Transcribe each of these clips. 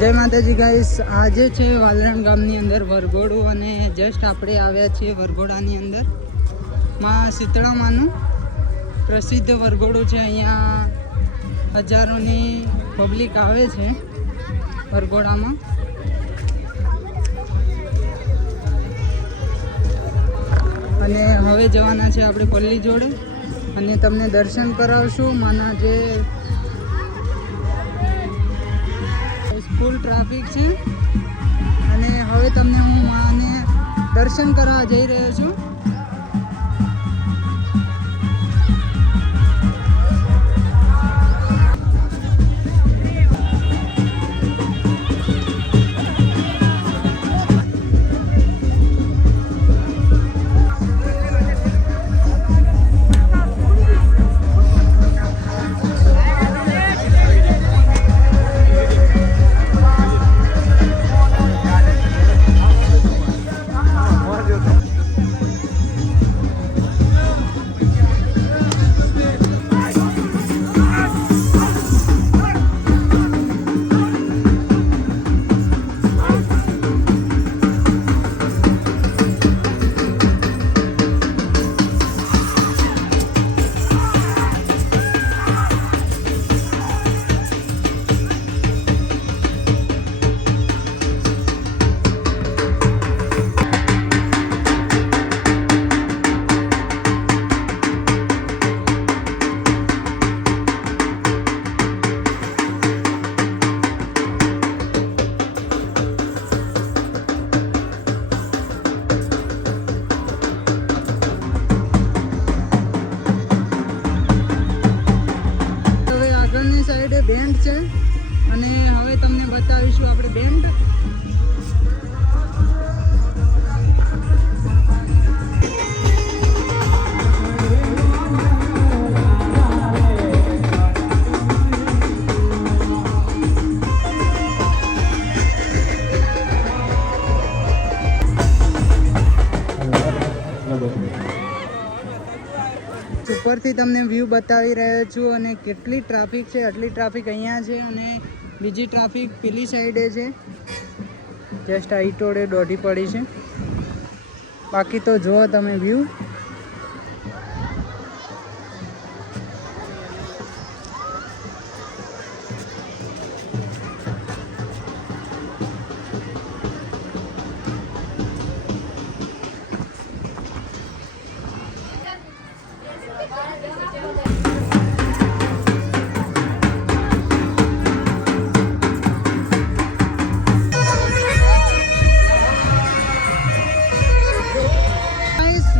જય માતાજી ગાઈસ, આજે છે વાલરણ ગામની અંદર વરઘોડું અને જસ્ટ આપણે આવ્યા છીએ વરઘોડાની અંદર. માં શીતળામાનું પ્રસિદ્ધ વરઘોડું છે. અહીંયા હજારોની પબ્લિક આવે છે વરઘોડામાં. અને હવે જવાના છે આપણે પલ્લી જોડે અને તમને દર્શન કરાવશું માના. જે ફૂલ ટ્રાફિક છે અને હવે તમને હું માને દર્શન કરવા જઈ રહ્યો છું. બેન્ડ છે અને હવે તમને બતાવીશું આપણે બેન્ડ. ઉપરથી તમને વ્યૂ બતાવી રહ્યો છું અને કેટલી ટ્રાફિક છે. આટલી ટ્રાફિક અહીંયા છે અને બીજી ટ્રાફિક પેલી સાઈડે છે. જસ્ટ આ ઈટોડે દોઢી પડી છે. બાકી તો જુઓ તમે વ્યૂ.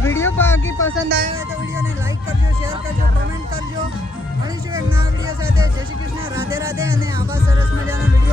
વિડીયો બાકી પસંદ આવ્યો તો વિડીયોને લાઈક કરજો, શેર કરજો, કમેન્ટ કરજો. મળીશું એક નવા વિડીયો સાથે. જય શ્રી કૃષ્ણ, રાધે રાધે. અને આવા સરસ મજાનો વિડીયો